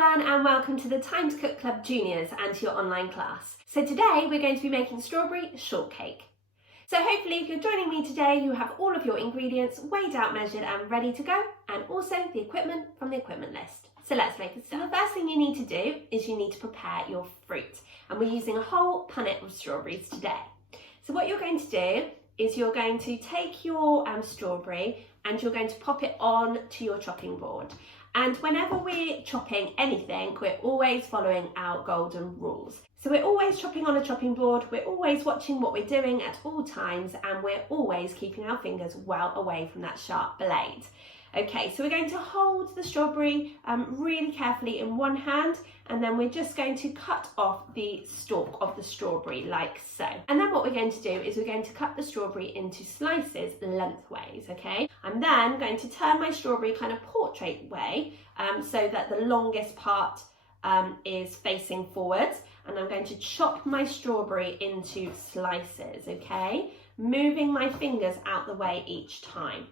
everyone and welcome to the Time to Cook Club Juniors and to your online class. So today we're going to be making strawberry shortcake. So hopefully if you're joining me today you have all of your ingredients weighed out, measured and ready to go, and also the equipment from the equipment list. So let's make a start. The first thing you need to do is you need to prepare your fruit, and we're using a whole punnet of strawberries today. So what you're going to do is you're going to take your strawberry and you're going to pop it on to your chopping board. And whenever we're chopping anything, we're always following our golden rules. So we're always chopping on a chopping board, we're always watching what we're doing at all times, and we're always keeping our fingers well away from that sharp blade. Okay, so we're going to hold the strawberry really carefully in one hand, and then we're just going to cut off the stalk of the strawberry like so. And then what we're going to do is we're going to cut the strawberry into slices lengthways, okay? I'm then going to turn my strawberry kind of portrait way so that the longest part is facing forwards, and I'm going to chop my strawberry into slices, okay? Moving my fingers out the way each time.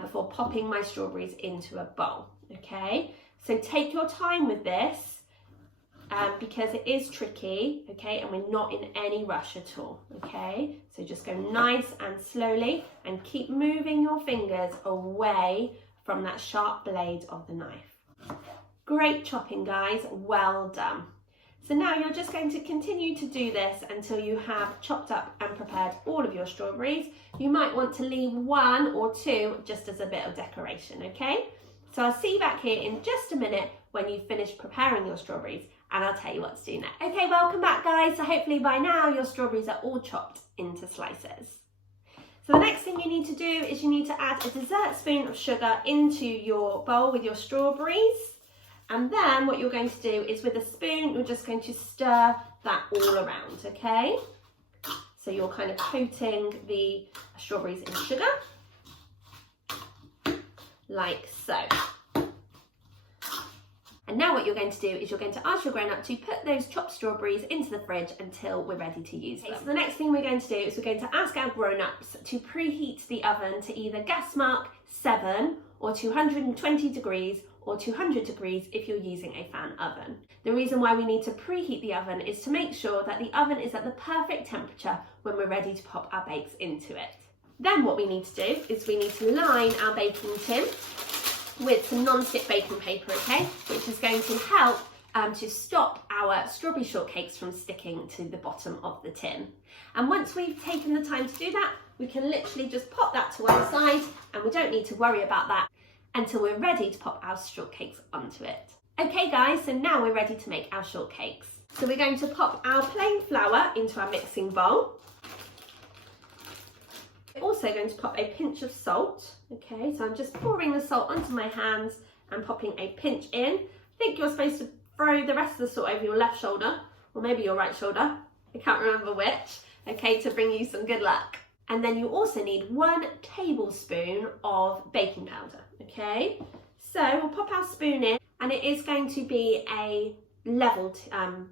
Before popping my strawberries into a bowl, okay? So take your time with this because it is tricky, okay? And we're not in any rush at all, okay? So just go nice and slowly and keep moving your fingers away from that sharp blade of the knife. Great chopping, guys, well done. So now you're just going to continue to do this until you have chopped up and prepared all of your strawberries. You might want to leave one or two just as a bit of decoration, okay? So I'll see you back here in just a minute when you've finished preparing your strawberries, and I'll tell you what to do next. Okay, welcome back, guys. So hopefully by now your strawberries are all chopped into slices. So the next thing you need to do is you need to add a dessert spoon of sugar into your bowl with your strawberries. And then what you're going to do is with a spoon, you're just going to stir that all around, okay? So you're kind of coating the strawberries in sugar, like so. And now what you're going to do is you're going to ask your grown-up to put those chopped strawberries into the fridge until we're ready to use them. So the next thing we're going to do is we're going to ask our grown-ups to preheat the oven to either gas mark 7 or 220 degrees or 200 degrees if you're using a fan oven. The reason why we need to preheat the oven is to make sure that the oven is at the perfect temperature when we're ready to pop our bakes into it. Then what we need to do is we need to line our baking tin with some non-stick baking paper, okay, which is going to help to stop our strawberry shortcakes from sticking to the bottom of the tin. And once we've taken the time to do that, we can literally just pop that to one side, and we don't need to worry about that until we're ready to pop our shortcakes onto it. Okay guys, so now we're ready to make our shortcakes. So we're going to pop our plain flour into our mixing bowl. We're also going to pop a pinch of salt. Okay, so I'm just pouring the salt onto my hands and popping a pinch in. I think you're supposed to throw the rest of the salt over your left shoulder, or maybe your right shoulder. I can't remember which, okay, to bring you some good luck. And then you also need 1 tablespoon of baking powder, okay? So we'll pop our spoon in, and it is going to be a level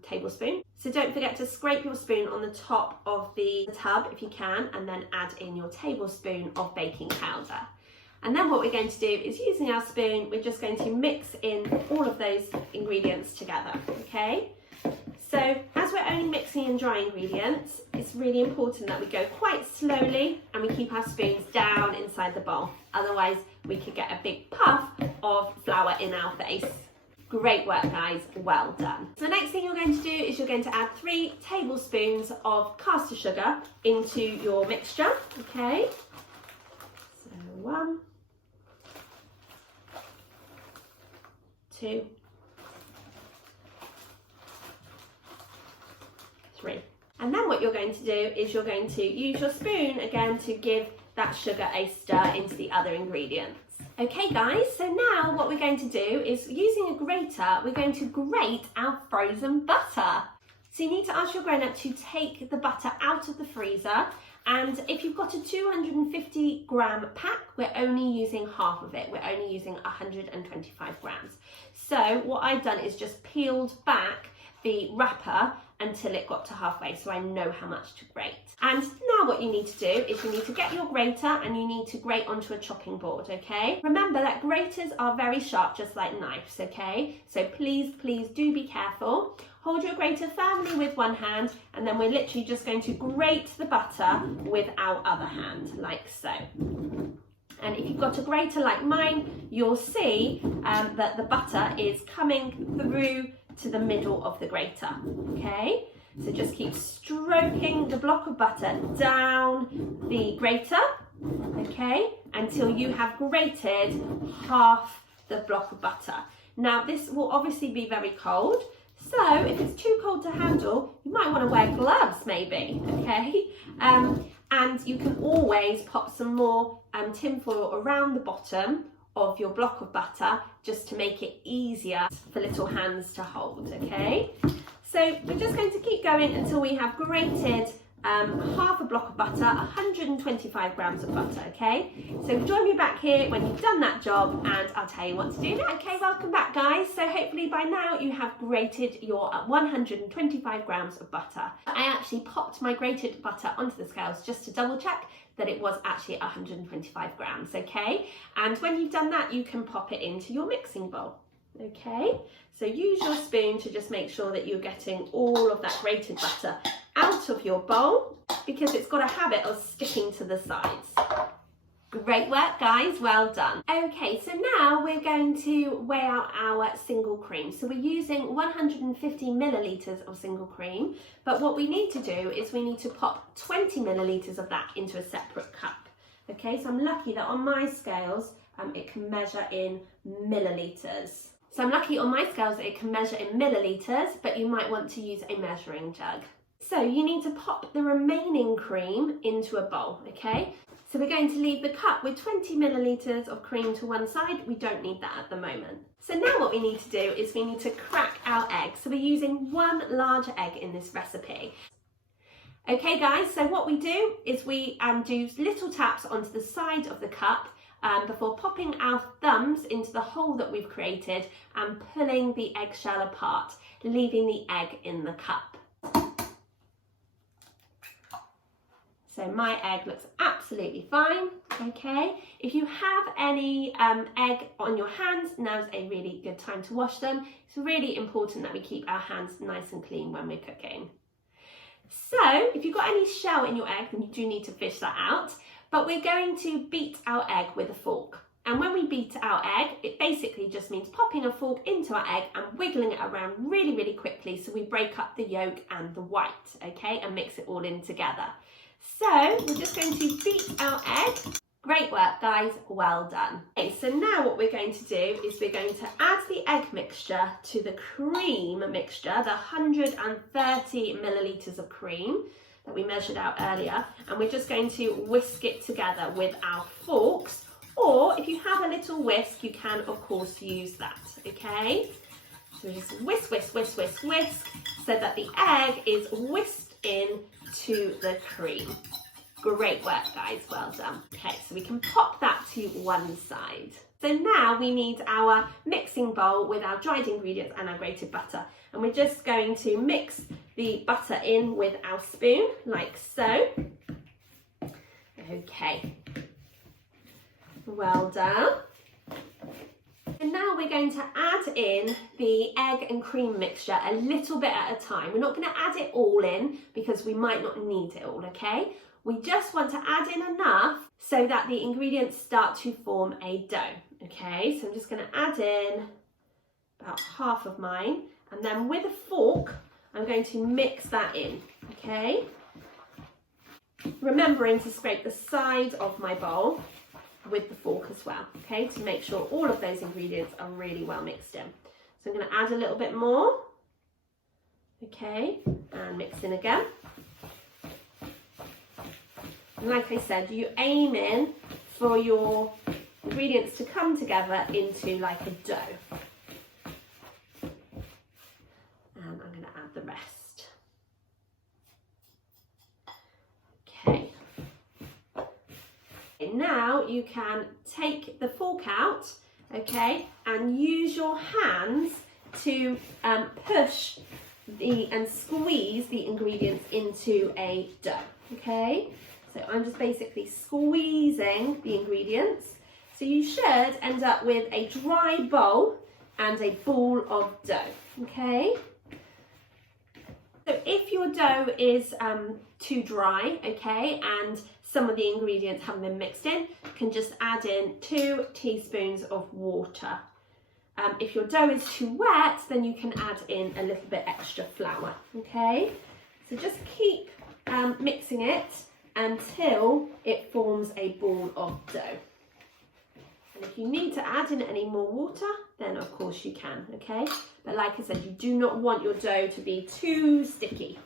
tablespoon. So don't forget to scrape your spoon on the top of the tub if you can, and then add in your tablespoon of baking powder. And then what we're going to do is, using our spoon, we're just going to mix in all of those ingredients together, okay? So as we're only mixing in dry ingredients, it's really important that we go quite slowly and we keep our spoons down inside the bowl. Otherwise, we could get a big puff of flour in our face. Great work, guys, well done. So the next thing you're going to do is you're going to add 3 tablespoons of caster sugar into your mixture, okay? So 1, 2, 3. And then what you're going to do is you're going to use your spoon again to give that sugar a stir into the other ingredients. Okay guys, so now what we're going to do is, using a grater, we're going to grate our frozen butter. So you need to ask your grown-up to take the butter out of the freezer, and if you've got a 250 gram pack, we're only using half of it. We're only using 125 grams. So what I've done is just peeled back the wrapper until it got to halfway, so I know how much to grate. And now what you need to do is you need to get your grater and you need to grate onto a chopping board, okay? Remember that graters are very sharp, just like knives, okay? So please do be careful. Hold your grater firmly with one hand, and then we're literally just going to grate the butter with our other hand, like so. And if you've got a grater like mine, you'll see that the butter is coming through to the middle of the grater, okay? So just keep stroking the block of butter down the grater, okay, until you have grated half the block of butter. Now this will obviously be very cold, so if it's too cold to handle, you might want to wear gloves maybe, okay? And you can always pop some more tin foil around the bottom of your block of butter just to make it easier for little hands to hold, okay? So we're just going to keep going until we have grated half a block of butter, 125 grams of butter, okay? So join me back here when you've done that job and I'll tell you what to do next. Okay, welcome back guys. So hopefully by now you have grated your 125 grams of butter. I actually popped my grated butter onto the scales just to double check that it was actually 125 grams, okay? And when you've done that, you can pop it into your mixing bowl, okay? So use your spoon to just make sure that you're getting all of that grated butter out of your bowl, because it's got a habit of sticking to the sides. Great work guys, well done. Okay, so now we're going to weigh out our single cream. So we're using 150 millilitres of single cream, but what we need to do is we need to pop 20 millilitres of that into a separate cup. Okay, so I'm lucky that on my scales it can measure in millilitres. So I'm lucky on my scales that it can measure in millilitres, but you might want to use a measuring jug. So you need to pop the remaining cream into a bowl, okay? So we're going to leave the cup with 20 millilitres of cream to one side. We don't need that at the moment. So now what we need to do is we need to crack our egg. So we're using one large egg in this recipe. Okay guys, so what we do is we do little taps onto the side of the cup before popping our thumbs into the hole that we've created and pulling the eggshell apart, leaving the egg in the cup. So my egg looks absolutely fine, okay? If you have any egg on your hands, now's a really good time to wash them. It's really important that we keep our hands nice and clean when we're cooking. So if you've got any shell in your egg, then you do need to fish that out, but we're going to beat our egg with a fork. And when we beat our egg, it basically just means popping a fork into our egg and wiggling it around really, really quickly so we break up the yolk and the white, okay, and mix it all in together. So we're just going to beat our egg. Great work guys, well done. Okay, so now what we're going to do is we're going to add the egg mixture to the cream mixture, the 130 millilitres of cream that we measured out earlier, and we're just going to whisk it together with our forks, or if you have a little whisk, you can of course use that, okay? So we just whisk, whisk, whisk, whisk, whisk, so that the egg is whisked in to the cream. Great work guys, well done. Okay, so we can pop that to one side. So now we need our mixing bowl with our dried ingredients and our grated butter. And we're just going to mix the butter in with our spoon, like so. Okay, well done. And now we're going to add in the egg and cream mixture a little bit at a time. We're not going to add it all in because we might not need it all, okay? We just want to add in enough so that the ingredients start to form a dough, okay? So I'm just going to add in about half of mine, and then with a fork, I'm going to mix that in, okay? Remembering to scrape the side of my bowl with the fork as well, okay, to make sure all of those ingredients are really well mixed in. So I'm going to add a little bit more, okay, and mix in again. And like I said, you aim in for your ingredients to come together into like a dough. And I'm going to add the rest. Okay. Now you can take the fork out, okay, and use your hands to push and squeeze the ingredients into a dough, okay? So I'm just basically squeezing the ingredients. So you should end up with a dry bowl and a ball of dough, okay? So if your dough is too dry, okay, and some of the ingredients haven't been mixed in, you can just add in 2 teaspoons of water. If your dough is too wet, then you can add in a little bit extra flour, okay? So just keep mixing it until it forms a ball of dough. And if you need to add in any more water, then of course you can, okay? But like I said, you do not want your dough to be too sticky.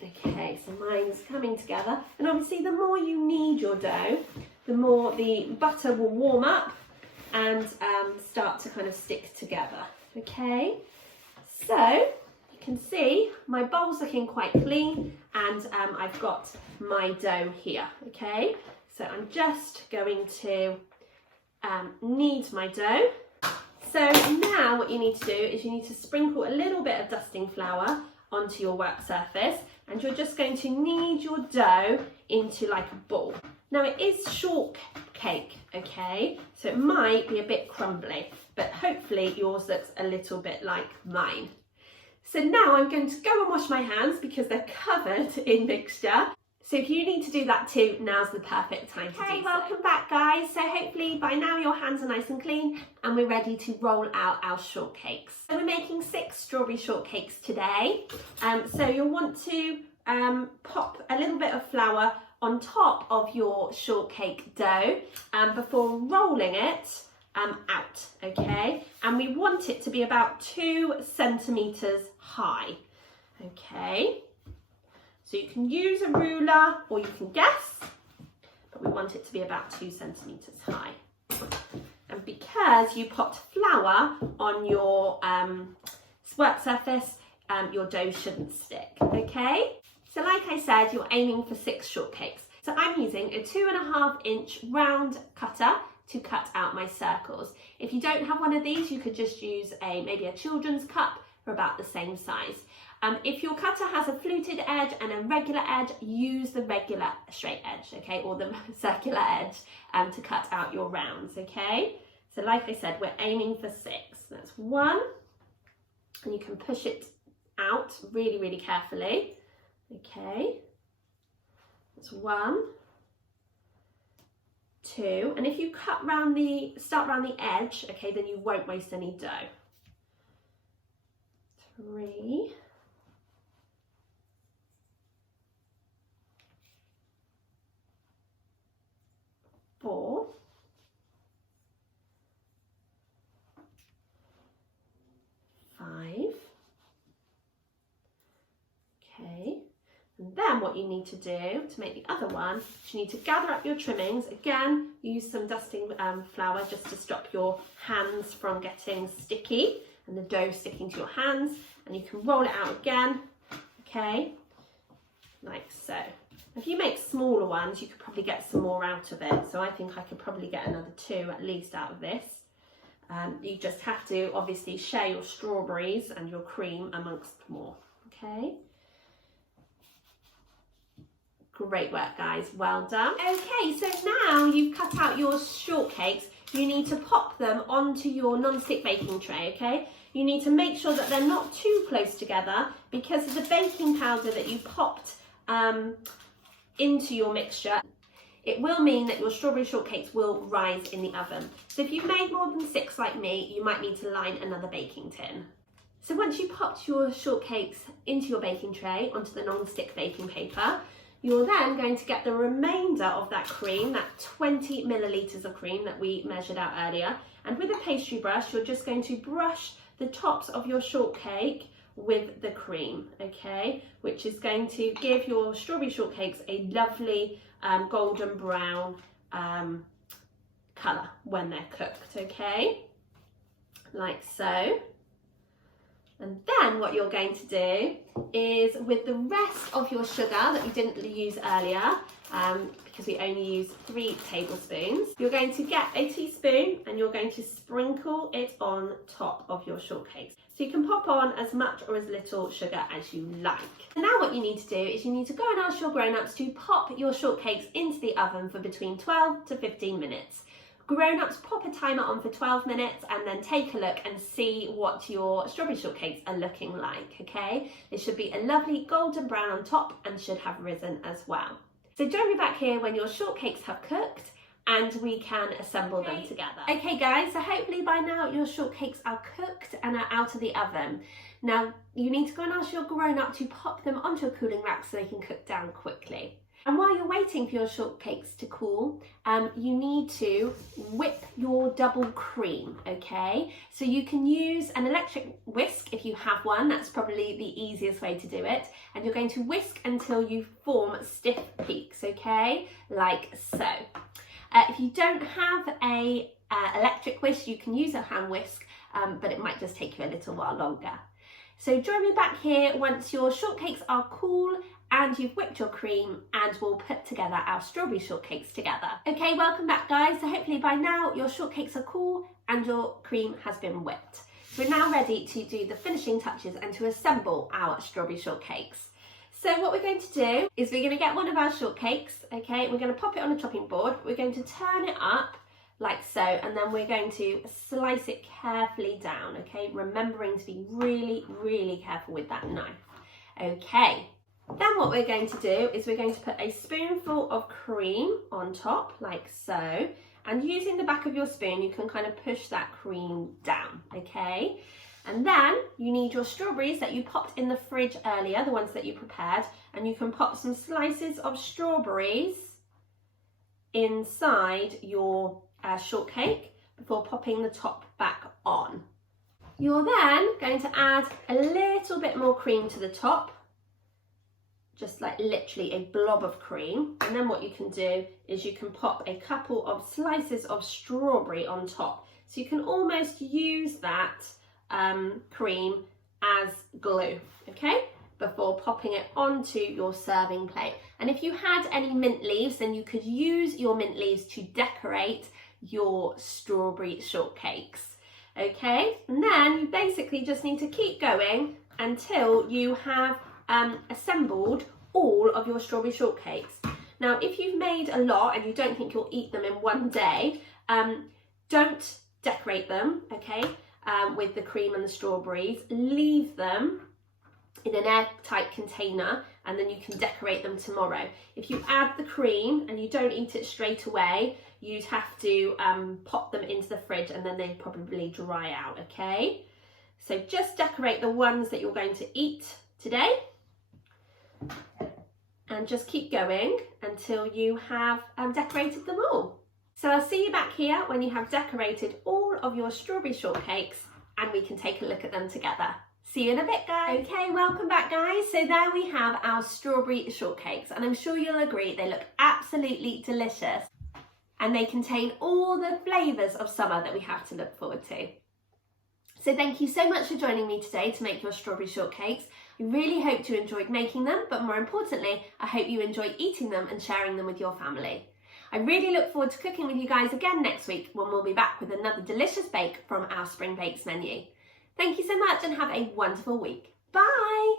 Okay, so mine's coming together. And obviously the more you knead your dough, the more the butter will warm up and start to kind of stick together, okay? So you can see my bowl's looking quite clean and I've got my dough here, okay? So I'm just going to knead my dough. So now what you need to do is you need to sprinkle a little bit of dusting flour onto your work surface, and you're just going to knead your dough into like a ball. Now it is shortcake, okay? So it might be a bit crumbly, but hopefully yours looks a little bit like mine. So now I'm going to go and wash my hands because they're covered in mixture. So if you need to do that too, now's the perfect time to do so. Hey, welcome back guys. So hopefully by now your hands are nice and clean and we're ready to roll out our shortcakes. So we're making 6 strawberry shortcakes today. So you'll want to pop a little bit of flour on top of your shortcake dough before rolling it out, okay? And we want it to be about 2 centimetres high, okay? So you can use a ruler or you can guess, but we want it to be about 2 centimetres high. And because you popped flour on your work surface, your dough shouldn't stick, okay? So like I said, you're aiming for 6 shortcakes. So I'm using a 2.5-inch round cutter to cut out my circles. If you don't have one of these, you could just use maybe a children's cup for about the same size. If your cutter has a fluted edge and a regular edge, use the regular straight edge, okay, or the circular edge to cut out your rounds, okay? So like I said, we're aiming for 6. That's 1, and you can push it out really, really carefully, okay? That's 1, 2, and if you start round the edge, okay, then you won't waste any dough. 3, 4, 5, okay, and then what you need to do to make the other one is you need to gather up your trimmings. Again, use some dusting flour just to stop your hands from getting sticky and the dough sticking to your hands, and you can roll it out again, okay, like so. If you make smaller ones, you could probably get some more out of it. So I think I could probably get another 2 at least out of this. You just have to obviously share your strawberries and your cream amongst more, okay? Great work guys, well done. Okay, so now you've cut out your shortcakes, you need to pop them onto your non-stick baking tray, okay? You need to make sure that they're not too close together because of the baking powder that you popped into your mixture. It will mean that your strawberry shortcakes will rise in the oven. So if you've made more than 6 like me, you might need to line another baking tin. So once you popped your shortcakes into your baking tray onto the non-stick baking paper, you're then going to get the remainder of that cream, that 20 millilitres of cream that we measured out earlier, and with a pastry brush, you're just going to brush the tops of your shortcake with the cream, okay, which is going to give your strawberry shortcakes a lovely golden brown colour when they're cooked, okay, like so. And then what you're going to do is with the rest of your sugar that you didn't use earlier, because we only use 3 tablespoons. You're going to get a teaspoon and you're going to sprinkle it on top of your shortcakes. So you can pop on as much or as little sugar as you like. And now what you need to do is you need to go and ask your grown-ups to pop your shortcakes into the oven for between 12 to 15 minutes. Grown-ups, pop a timer on for 12 minutes and then take a look and see what your strawberry shortcakes are looking like, okay? They should be a lovely golden brown on top and should have risen as well. So join me back here when your shortcakes have cooked and we can assemble them together. Okay guys, so hopefully by now your shortcakes are cooked and are out of the oven. Now you need to go and ask your grown-up to pop them onto a cooling rack so they can cook down quickly. And while you're waiting for your shortcakes to cool, you need to whip your double cream, okay? So you can use an electric whisk if you have one, that's probably the easiest way to do it. And you're going to whisk until you form stiff peaks, okay? Like so. If you don't have a electric whisk, you can use a hand whisk, but it might just take you a little while longer. So join me back here once your shortcakes are cool and you've whipped your cream, and we'll put together our strawberry shortcakes together. Okay, welcome back guys. So hopefully by now your shortcakes are cool and your cream has been whipped. We're now ready to do the finishing touches and to assemble our strawberry shortcakes. So what we're going to do is we're going to get one of our shortcakes, okay, we're going to pop it on a chopping board, we're going to turn it up like so, and then we're going to slice it carefully down, okay, remembering to be really, really careful with that knife. Okay. Then what we're going to do is we're going to put a spoonful of cream on top, like so, and using the back of your spoon, you can kind of push that cream down, okay? And then you need your strawberries that you popped in the fridge earlier, the ones that you prepared, and you can pop some slices of strawberries inside your shortcake before popping the top back on. You're then going to add a little bit more cream to the top, just like literally a blob of cream. And then what you can do is you can pop a couple of slices of strawberry on top. So you can almost use that cream as glue, okay? Before popping it onto your serving plate. And if you had any mint leaves, then you could use your mint leaves to decorate your strawberry shortcakes, okay? And then you basically just need to keep going until you have assembled all of your strawberry shortcakes. Now, if you've made a lot and you don't think you'll eat them in one day, don't decorate them, okay, with the cream and the strawberries. Leave them in an airtight container and then you can decorate them tomorrow. If you add the cream and you don't eat it straight away, you'd have to pop them into the fridge and then they'd probably dry out, okay? So just decorate the ones that you're going to eat today. And just keep going until you have decorated them all. So I'll see you back here when you have decorated all of your strawberry shortcakes and we can take a look at them together. See you in a bit, guys. Okay, welcome back, guys. So there we have our strawberry shortcakes, and I'm sure you'll agree they look absolutely delicious and they contain all the flavours of summer that we have to look forward to. So thank you so much for joining me today to make your strawberry shortcakes. I really hope you enjoyed making them, but more importantly, I hope you enjoy eating them and sharing them with your family. I really look forward to cooking with you guys again next week when we'll be back with another delicious bake from our Spring Bakes menu. Thank you so much and have a wonderful week. Bye!